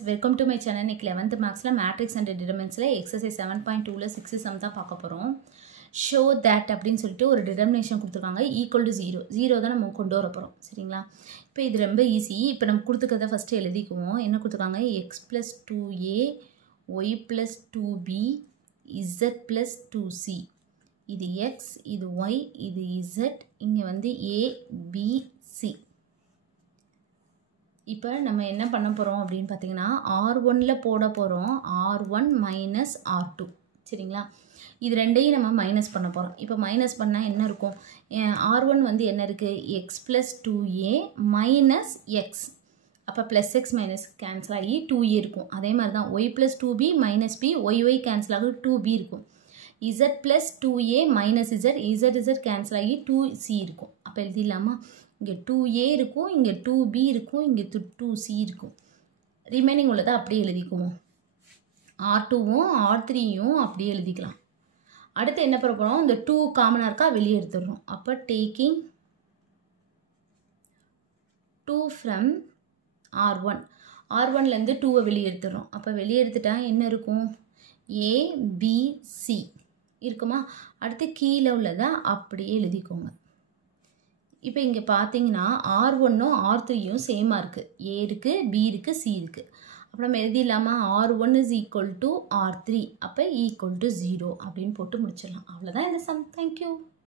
Welcome to my channel. இன்னைக்கு 11th marks matrix and determinants exercise 7.2 ல 6 sum தான் பார்க்க போறோம். Show that அப்படினு சொல்லிட்டு ஒரு determination கொடுத்திருக்காங்க equal to 0. 0 தான் நம்ம கொண்டு வர போறோம். சரிங்களா? இப்போ இது ரொம்ப ஈஸி. இப்போ நம்ம கொடுத்துக்கறத ஃபர்ஸ்ட் எழுதிக்குவோம். என்ன கொடுத்திருக்காங்க? x + 2a y + 2b z + 2c. இது x, இது y, இது z, இங்க வந்து a b c. இப்போ நம்ம என்ன பண்ண போறோம் அப்படினு பாத்தீங்கன்னா r1 ல போட போறோம் r1 - r2 சரிங்களா இது ரெண்டையும் நம்ம மைனஸ் பண்ண போறோம் இப்போ மைனஸ் பண்ணா என்ன இருக்கும் r1 வந்து என்ன இருக்கு x + 2a - x அப்ப +x - கேன்சல் ஆகி 2a இருக்கும் அதே மாதிரி தான் y + 2b - b y cancel ஆகி 2b இருக்கும் z + 2a - z z cancel ஆகி 2c இருக்கும் அப்ப எழுதிடலாமா இங்க 2a இருக்கும் இங்க 2b இருக்கும் இங்க 2c இருக்கும் ரிமைனிங் உள்ளதை அப்படியே எழுதிக்குவோம் r2 வும் r3 யும் அப்படியே எழுதிக்கலாம் அடுத்து என்ன பண்ண போறோம் இந்த 2 காமனா இருக்கா வெளிய எடுத்துறோம் அப்ப taking 2 from r1 r1 ல இருந்து 2 வெளிய எடுத்துறோம் அப்ப வெளிய எடுத்துட்டா என்ன இருக்கும் a b c இருக்குமா அடுத்து கீழ உள்ளதை அப்படியே எழுதிக்கோங்க இப்போ இங்க பாத்தீங்கன்னா r1 ம் r3 யும் சேமா இருக்கு a இருக்கு b இருக்கு c இருக்கு அப்ப நம்ம எழுதிடலாமா r1 = r3 அப்ப = 0 அப்படினு போட்டு முடிச்சிடலாம் அவ்வளவுதான் இந்த சம் thank you